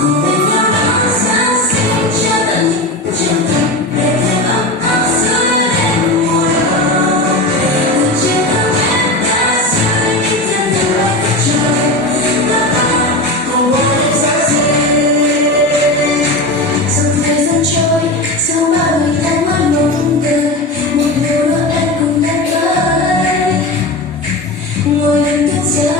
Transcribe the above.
Để theo đó sáng sinh cho tận những chân thành, để thêm ấm áp giữa đêm mùa đông. Từ chiến thắng em đã rơi đi thân nhân ngoài đất trời, và ta cùng một đêm sáng sinh. Dòng thời gian trôi, sau bao ngày tháng mắt mong đợi, một điều nữa em cùng ta tới. Ngồi bên tiếng gió